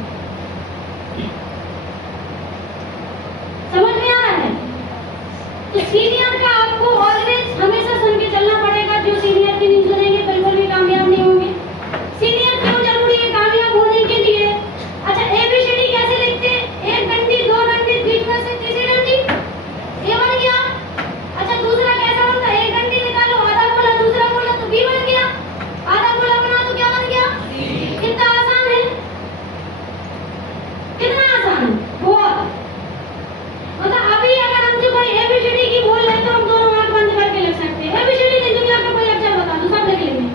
समझ में आ रहा है? तो सीनियर का आपको ऑलवेज हमेशा सुन के चलना पड़ेगा। जो सीनियर की नहीं सुनेंगे बिल्कुल भी कामयाब नहीं होंगे। सीनियर क्यों जरूरी है कामयाब होने के लिए? अच्छा एबीसीडी कैसे लिखते हैं? एक डंडी, दो डंडी, बीच में से तीसरी डंडी, ये बन गया। अच्छा दूसरा कैसा बनता है? एक डंडी निकालो, आधा गोला, दूसरा गोला, तो बी बन गया। आधा गोला बना तो क्या बन गया? कितना आसान है, कितना आसान है, बहुत। मतलब अभी अगर हमसे कोई एबीसीडी की बोल रहे तो हम दोनों आंख बंद करके लिख सकते हैं। एबीसीडी की दुनिया का कोई अक्षर बता दो, सब लिख लेंगे।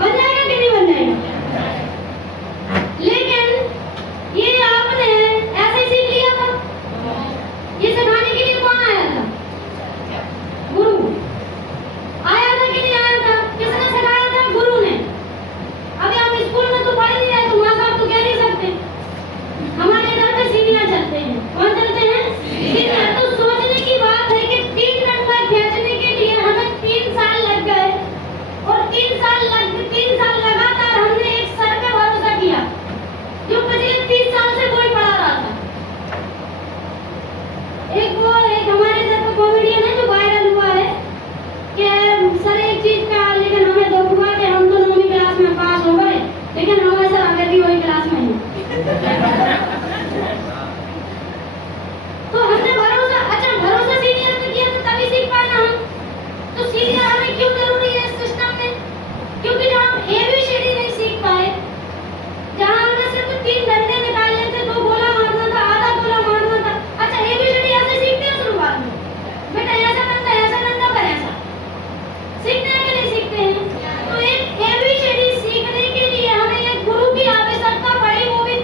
बन जाएगा कि नहीं बन जाएगा? लेकिन ये आपने ऐसे ही सीख लिया था। ये सिखाने के लिए कौन आया था? गुरु आया था कि नहीं आया था? किसने सिखाया था? गुरु ने। अभी हम स्कूल में तो पढ़ नहीं रहे, तो माँ साहब तो कह नहीं सकते। हमारे इधर पे सीनियर चलते हैं। कौन चलते हैं? सीनियर। तो सोचने की बात है कि 3 डंडा खींचने के लिए हमें 3 साल लग गए, और 3 साल लगातार हमने एक सर पे भरोसा किया जो पिछले 30 साल से कोई पढ़ा रहा था। एक हमारे इधर का कॉमेडियन है जो वायरल हुआ है कि सर एक चीज का, लेकिन हमें दुख हुआ कि हम तो 9वीं क्लास में पास हो गए, लेकिन हमारे सर अभी भी वही क्लास में हैं। तो हमने भरोसा, अच्छा भरोसा सीनियर पे किया तो तभी सीख पाए ना हम। तो सीनियर हमें क्यों जरूरी है इस सिस्टम में? क्योंकि जब हम एबीसीडी नहीं सीख पाए, जहां हमने सिर्फ 3 डंडे निकालने थे, 2 गोला मारना था, आधा गोला मारना था। अच्छा एबीसीडी ऐसे सीखते हैं शुरुआत में, बेटा ऐसा डंडा, ऐसा डंडा पर ऐसा सीखते हैं कि नहीं सीखते हैं? तो एक एबीसीडी सीखने के लिए हमें एक गुरु की आवश्यकता पड़ी, वो भी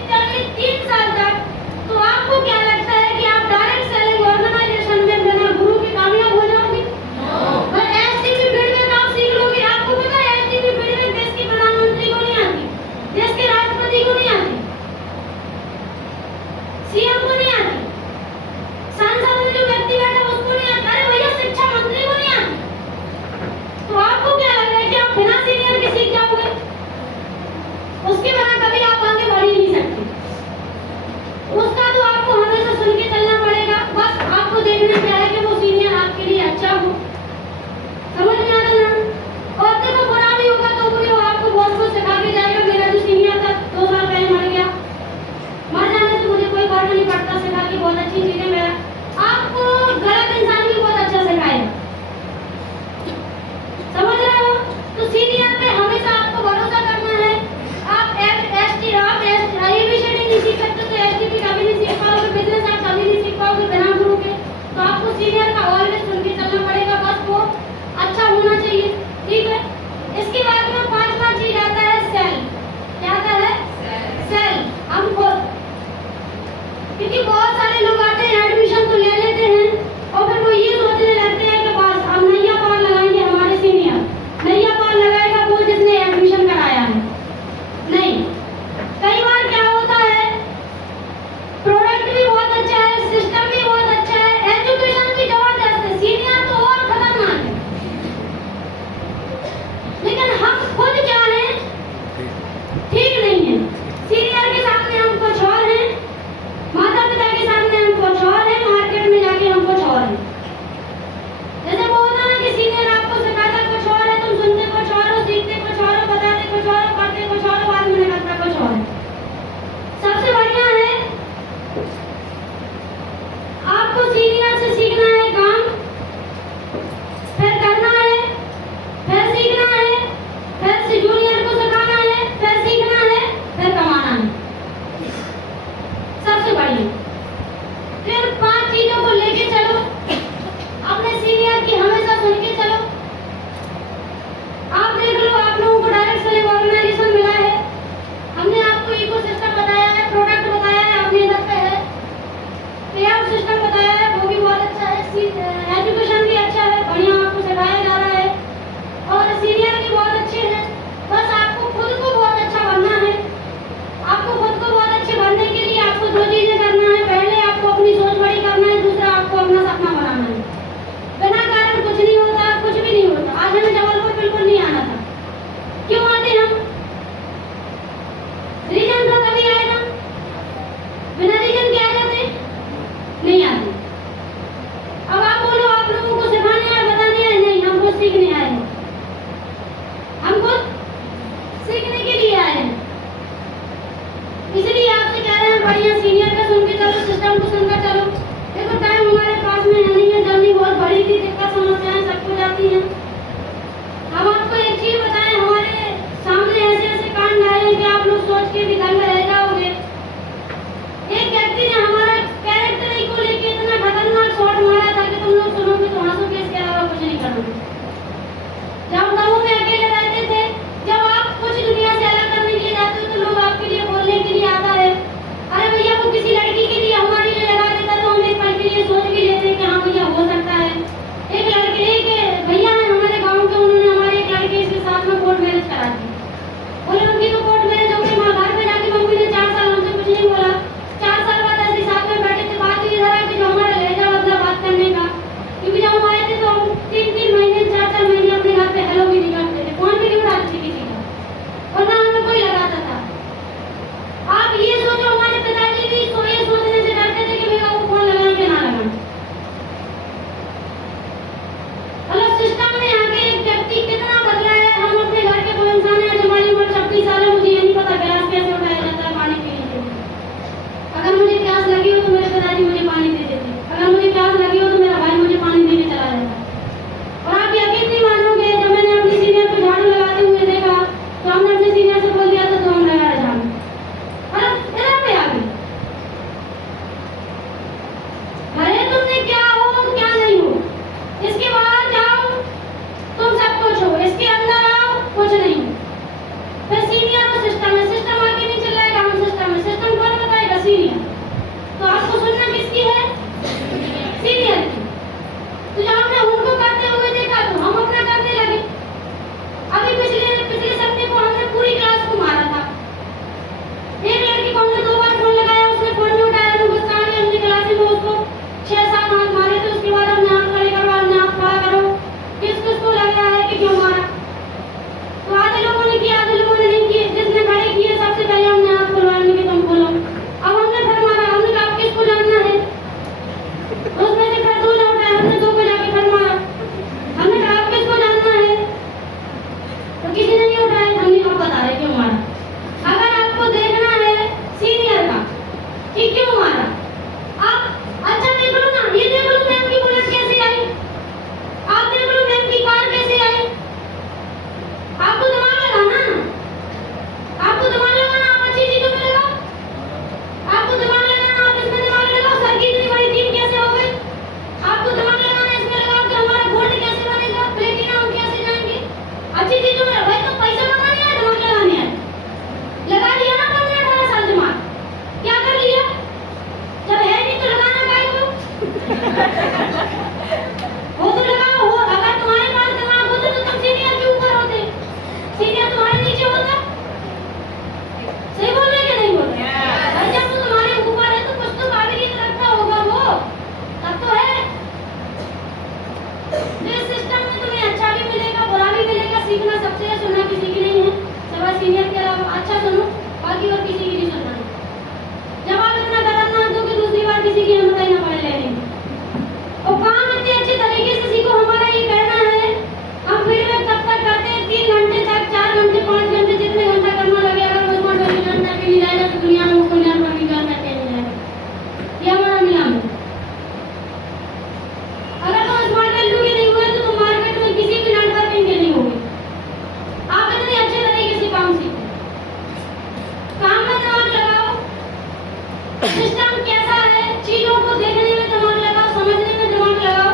सिस्टम कैसा है, चीजों को देखने में दिमाग लगाओ, समझने में दिमाग लगाओ।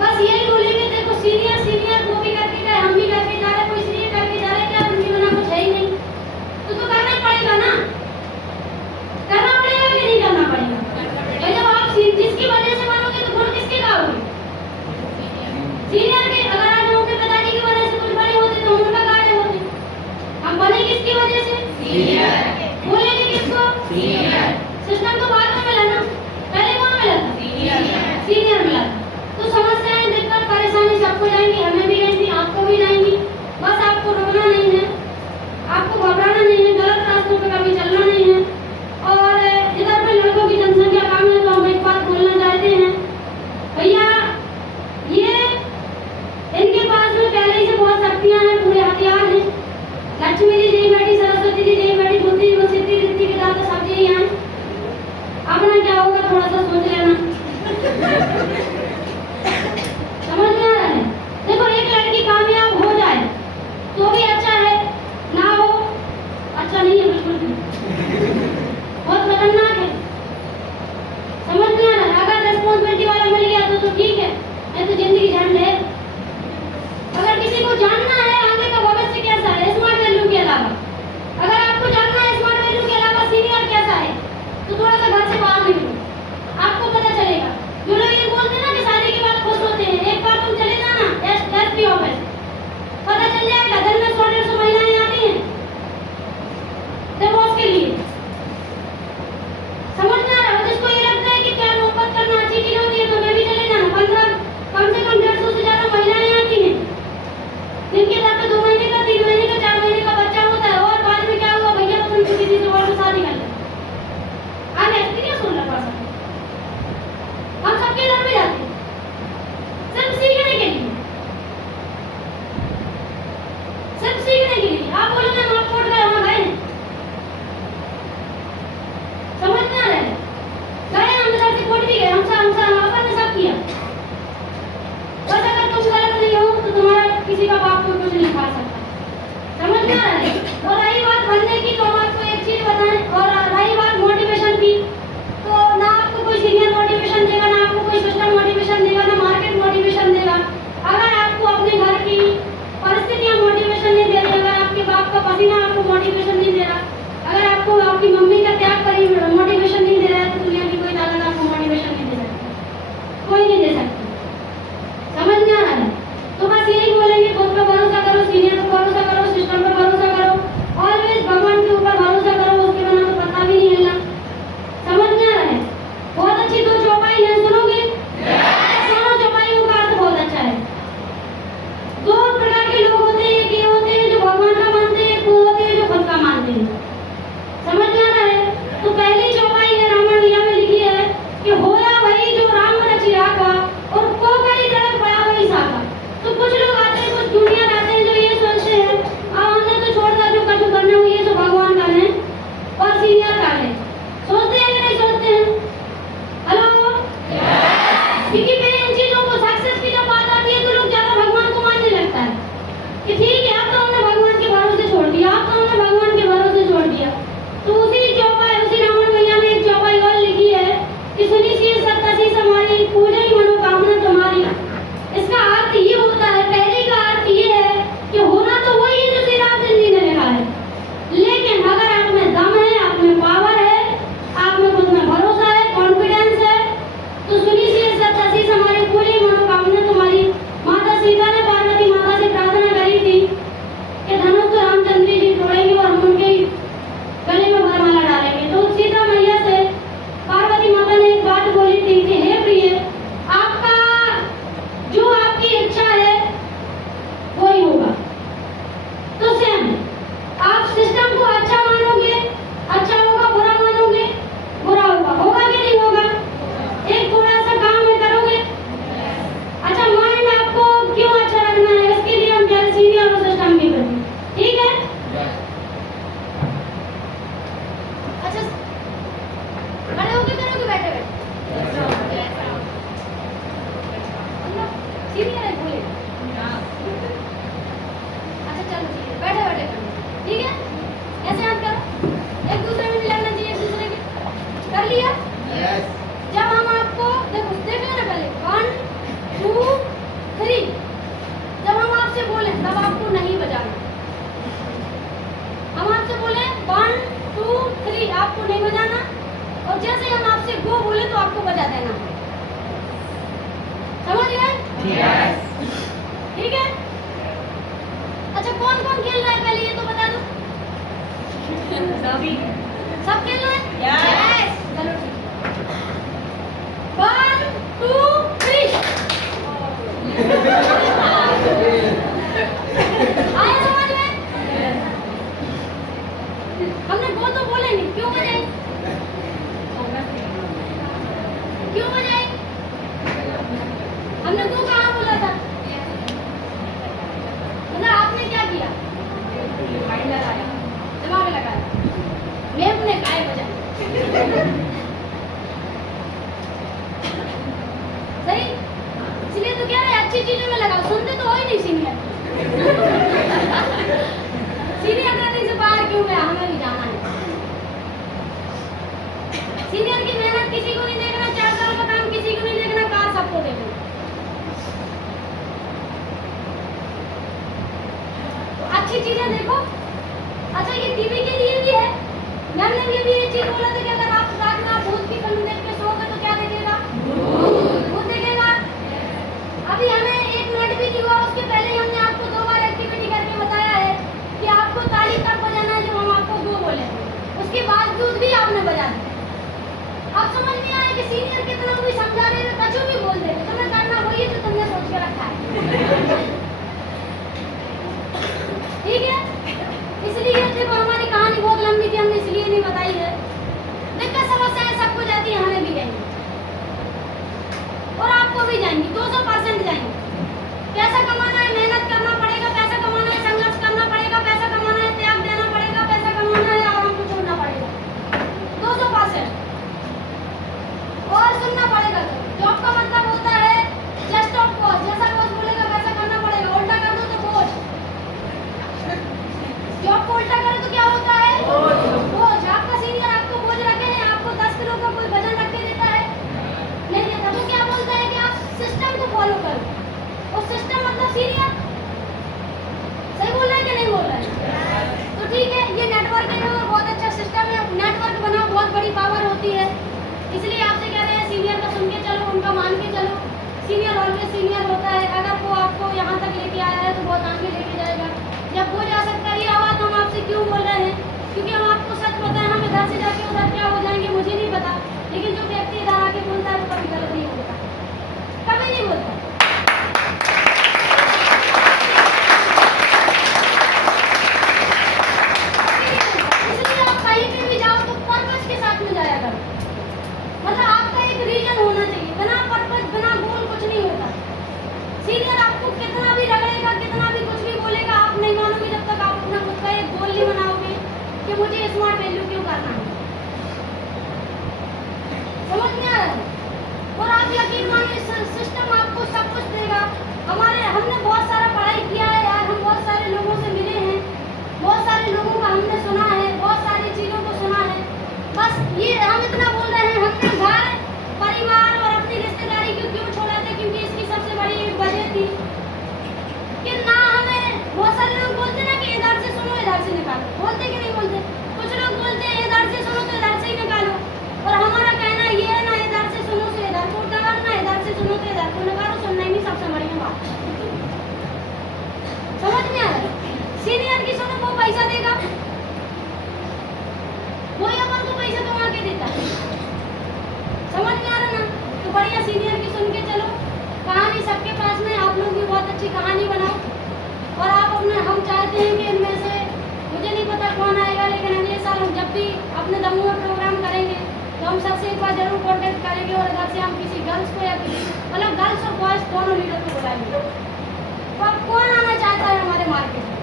बस यही बोलेंगे देखो सीनियर सीनियर वो भी करके गए, हम भी करके जा रहे, कोई इसलिए करके जा रहे क्या उनके बिना कुछ है ही नहीं। तो करना ही पड़ेगा ना, करना पड़ेगा कि नहीं करना पड़ेगा। और जब आप जिसकी वजह से बनोगे तो गुण किसके गाओगे? सीनियर के। अगर आज हम अपने पिताजी की वजह से कुछ बड़े होते तो हम उनका गा रहे होते। हम बने किसकी वजह से? सीनियर। बोलेंगे किसको? सीनियर। सिस्टम तो बाद में मिला ना, पहले कौन मिला था? सीनियर। सीनियर मिला था। तो समस्याएं दिक्कत परेशानी सबको जाएंगी, हमें भी आएंगी, आपको भी जाएंगी। बस आपको रुकना नहीं है, आपको घबराना नहीं है, गलत रास्तों पे कभी चलना नहीं है। और इधर पे लड़कों की जनसंख्या कम है तो हम एक बात बोलना चाहते हैं, भैया ये इनके पास में पहले ही से बहुत शक्तियां हैं, पूरे हथियार हैं। लक्ष्मी जी यही बैठी, सरस्वती जी यही बैठी, बुद्धि सिद्धि रिद्धि के दाता सब यही हैं। अपना क्या होगा थोड़ा सा सोच लेना। समझ में आ रहा है? देखो एक लड़की कामयाब हो जाए तो भी अच्छा है, ना हो अच्छा नहीं है बिल्कुल भी, बहुत खतरनाक है। समझ में आ रहा है? अगर रिस्पॉन्सिबिलिटी वाला मिल गया तो ठीक है, नहीं तो जिंदगी झंड है। अगर किसी को जानना है आगे का भविष्य कैसा है स्मार्ट वैल्यू के अलावा, अगर आपको जानना है स्मार्ट वैल्यू के अलावा सीनियर कैसा है तो थोड़ा सा घर से बाहर निकलो, आपको पता चलेगा। जो लोग ये बोलते हैं ना कि शादी के बाद खुश होते हैं, एक बार तुम चले जाना एसपी ऑफिस, पता चल जाएगा दिन में 100-150 महिलाएं आती हैं डिवोर्स के लिए। समझ में आ रहा है? जिसको ये लगता है कि प्यार मोहब्बत करना अच्छी चीज होती है तो वे भी चले जाना। 15 कम से कम 150 से ज्यादा महिलाएं आती हैं जिनके साथ 2 महीने का 3 महीने का 4 महीने का बच्चा होता है और बाद में क्या हुआ भैया तुम किसी से और शादी कर ले। आज एक्सपीरियंस हो रहा है, हम सबके घर में जाते हैं सिर्फ सीखने के लिए, सिर्फ सीखने के लिए। आप बोलोगे हम कोर्ट गए, हम गए, समझ में आ रहा है? गए हम इधर से कोर्ट भी गए, अपन ने सब किया। बस अगर तुम गलत नहीं हो तो तुम्हारा किसी का बाप कोई कुछ नहीं खा सकता। समझ में आ रहा है? और रही बात बनने की तो हम आपको एक चीज बताएं, और रही बात मोटिवेशन की तो ना आपको कोई सीनियर मोटिवेशन देगा, ना आपको कोई सिस्टम मोटिवेशन देगा, ना मार्केट मोटिवेशन देगा। अगर आपको अपने घर की परिस्थितियां मोटिवेशन नहीं दे रही, अगर आपके बाप का पसीना आपको मोटिवेशन नहीं दे रहा, अगर आपको आपकी मम्मी का त्याग पर मोटिवेशन नहीं दे रहा है तो दुनिया की कोई ताकत आपको मोटिवेशन नहीं दे सकती, कोई नहीं दे सकती। समझ में आ रहा है? तो बस यही बोलेंगे, खुद पर भरोसा करो, सीनियर पर भरोसा करो, सिस्टम पर भरोसा करो, ऑलवेज भगवान के ऊपर भरोसा करो, उसके बिना तो पता भी नहीं हिलना। समझ में आ रहा है? बहुत अच्छी 2 चौपाई है, सुनोगे? दोनों चौपाइयों का अर्थ बहुत अच्छा है। 2 प्रकार के लोग होते हैं, एक ये होते हैं जो भगवान का मानते हैं, एक वो होते हैं जो खुद का मानते हैं। समझ में आ रहा है? तो पहली चौपाई है रामायण में लिखी है कि होया वही जो राम रचि राखा और को करी तड़प पड़ा वही साका। तो कुछ लोग आते हैं, कुछ दुनिया आते हैं जो ये सोचते हैं हमने तो छोड़कर जो कछु करने हुई है तो भगवान का है और सीनियर का है। सोचते हैं कि नहीं सोचते हैं? हेलो, क्योंकि मैं इन चीजों को सक्सेस की जब बात आती है तो लोग ज्यादा भगवान को मानने लगता है कि ठीक है अब तो हमने भगवान के भरोसे छोड़ दिया, अब तो हमने भगवान के भरोसे छोड़ दिया। तो उसी चौपाई, उसी रावण भैया ने एक चौपाई और लिखी है कि सुनी शीर सत्तासी समारी पूजन मनोकामना तुम्हारी। इसका अर्थ ये होता है, पहले का अर्थ ये है कि होना तो वही है जो श्री रामचंद्र जी ने लिखा है, लेकिन अगर आप में दम है, आप में पावर है, आप में खुद में भरोसा है, कॉन्फिडेंस है, तो सुनी शीर सत्तासी समारी पूजन मनोकामना तुम्हारी। माता सीता ने पार्वती माता से प्रार्थना करी थी कि धनुष तो रामचंद्र जी तोड़ेंगे और हम उनके गले में वरमाला डालेंगे। तो सीता मैया से पार्वती माता ने एक बात बोली थी कि हे प्रिय, आपका जो आपकी इच्छा है वही होगा। तो सेम आप सिस्टम को अच्छा मानोगे, अच्छा होगा, बुरा मानोगे, बुरा होगा। होगा कि नहीं होगा? एक थोड़ा सा काम में करोगे। अच्छा, माइंड आपको क्यों अच्छा रखना है इसके लिए हम क्या सीनियर और सिस्टम की करते, ठीक है? अच्छा, खड़े होके करोगे बैठे बैठे? सीनियर है बोले। अच्छा चलो ठीक है, बैठे बैठे करो, ठीक है? ऐसे हाथ करो, एक दूसरे में नहीं लगना चाहिए, एक दूसरे के और जैसे ही हम आपसे गो बोले तो आपको बजा देना है। समझ गए? ठीक है। अच्छा, कौन कौन खेल रहा है पहले ये तो बता दो। सभी सब खेल रहे हैं? Yes. चलो ठीक है। 1 2 3 आया समझ में? हमने गो तो बोले नहीं, क्यों बजाई? क्यों बजाई? हमने गो कहाँ बोला था? मतलब आपने क्या किया? दिमाग लगाया। मैम ने गाय बजाई। सही? इसलिए तो कह रहे हैं अच्छी चीजों में लगाओ, सुनते तो हो ही नहीं सीनियर। सीनियर ट्रेनिंग से बाहर क्यों गया, हमें भी जाना है। सीनियर की मेहनत किसी को नहीं देखना, 4 साल का काम किसी को नहीं देखना, कार सबको देखना। तो अच्छी चीजें देखो। अच्छा, ये टीवी के लिए भी है। मैम ने भी ये चीज बोला था कि अगर आप रात में भूत की फिल्म देख के सोओगे तो क्या देखेगा? भूत देखेगा। अभी हमें 1 मिनट भी नहीं हुआ, उसके पहले ही हमने आपको 2 बार एक्टिविटी करके बताया है कि आपको ताली तब बजाना है जब हम आपको गो बोले। उसके बावजूद भी आपने बजा दिया। अब समझ नहीं आया कि सीनियर कितना भी समझा रहे हैं, कछु भी बोल दे, तुम्हें करना वही है जो तुमने सोच के रखा है। ठीक है। इसलिए देखो, हमारी कहानी बहुत लंबी थी, हमने इसलिए नहीं बताई है। दिक्कत समस्याएं सबको जाती है, हमें भी जाएंगी और आपको भी जाएंगी, 200% जाएंगी। पैसा कमाना है, मेहनत करना पड़ेगा, पैसा कमाना है, संघर्ष करना पड़ेगा, पैसा कमाना है, त्याग देना पड़ेगा, पैसा कमाना है, आराम को छोड़ना पड़ेगा, 200%। और सुनना पड़ेगा। जॉब का मतलब होता है जस्ट ऑफ कॉज, जैसा बॉस बोलेगा वैसा करना पड़ेगा। उल्टा कर दो तो बोझ। जॉब को उल्टा करे तो क्या होता है? बोझ। आपका सीनियर आपको बोझ रखे हैं, आपको 10 किलो का कोई वजन रख के देता है? नहीं देता। वो क्या बोलता है कि आप सिस्टम को फॉलो करो, और सिस्टम मतलब सीनियर। सही बोल रहा है कि नहीं बोल रहा है? तो ठीक है, ये नेटवर्किंग में बहुत अच्छा सिस्टम है। नेटवर्क बनाओ, बहुत बड़ी पावर होती है। इसलिए आपसे कह रहे हैं सीनियर का सुन के चलो, उनका मान के चलो। सीनियर ऑलवेज सीनियर होता है। अगर वो आपको यहाँ तक लेके आया है तो बहुत आगे लेके जाएगा। जब वो जा सकता है, ये बात हम आपसे क्यों बोल रहे हैं? क्योंकि हम आपको सच बताएं, हम इधर से जाके उधर क्या हो जाएंगे मुझे नहीं पता, लेकिन जो व्यक्ति इधर आके बोलता है वो कभी गलत नहीं बोलता, कभी नहीं बोलता। इसलिए आप कहीं पे भी जाओ तो पर्पस के साथ में जाया करो। मतलब आपका एक रीजन होना चाहिए। बिना पर्पस, बिना गोल कुछ नहीं होता। सीनियर आपको कितना भी रगड़ेगा, कितना भी कुछ भी बोलेगा, आप नहीं मानोगे जब तक आप अपना खुद का एक गोल नहीं बनाओगे कि मुझे स्मार्ट वैल्यू क्यों करना है। समझ में आ रहा है? और आप यकीन मानिए, सिस्टम आपको सब कुछ देगा। हमने बहुत सारा पढ़ाई किया है यार, हम बहुत सारे लोगों से मिले हैं, बहुत सारे लोगों का हमने सुना है, बहुत सारी चीज़ों को सुना है। बस ये हम इतना बोल रहे हैं, हमने घर, परिवार और अपनी रिश्तेदारी क्यों छोड़ा था? क्योंकि इसकी सबसे बड़ी वजह थी कि ना हमें, बहुत सारे लोग बोलते ना कि इधर से सुनो इधर से निकालो, बोलते कि नहीं बोलते? कुछ लोग बोलते हैं इधर से सुनो तो इधर से ही निकालो, और हमारा कहना ये है ना इधर से सुनो तो इधर को निकालना, इधर से सुनो तो इधर को निकालो। सुनना ही नहीं सबसे बढ़िया बात। समझ में आ रहा है? सीनियर की सुनो, वो पैसा देगा, वही अपन को पैसा कमा के देता है। समझ में आ रहा ना? तो बढ़िया सीनियर की सुन के चलो। कहानी सबके पास में, आप लोग भी बहुत अच्छी कहानी बनाओ। और आप अपने, हम चाहते हैं कि इनमें से, मुझे नहीं पता कौन आएगा, लेकिन अगले साल हम जब भी अपने दमोह में प्रोग्राम करेंगे तो हम सबसे एक बार जरूर कॉन्टेक्ट करेंगे, और इधर से हम किसी गर्ल्स को या किसी, मतलब गर्ल्स और बॉयज दोनों लीडर को बुलाएंगे। तो अब कौन आना चाहता है हमारे मार्केट में?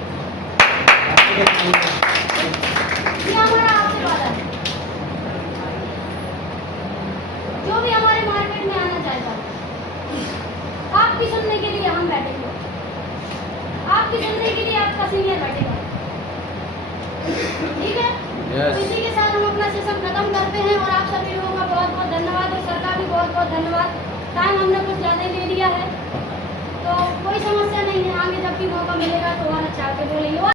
ये हमारा आपसे वादा है। जो भी हमारे मार्केट में आना चाहता है, आपकी सुनने के लिए हम बैठेंगे, आपकी सुनने के लिए आपका सीनियर बैठेगा। ठीक है? तो इसी के साथ हम अपना सेशन खत्म करते हैं, और आप सभी लोगों का बहुत बहुत धन्यवाद, और सर का भी बहुत बहुत धन्यवाद। टाइम हमने कुछ ज़्यादा ले लिया है, तो कोई समस्या नहीं है, आगे जब भी मौका मिलेगा तो और अच्छा आके बोलेंगे।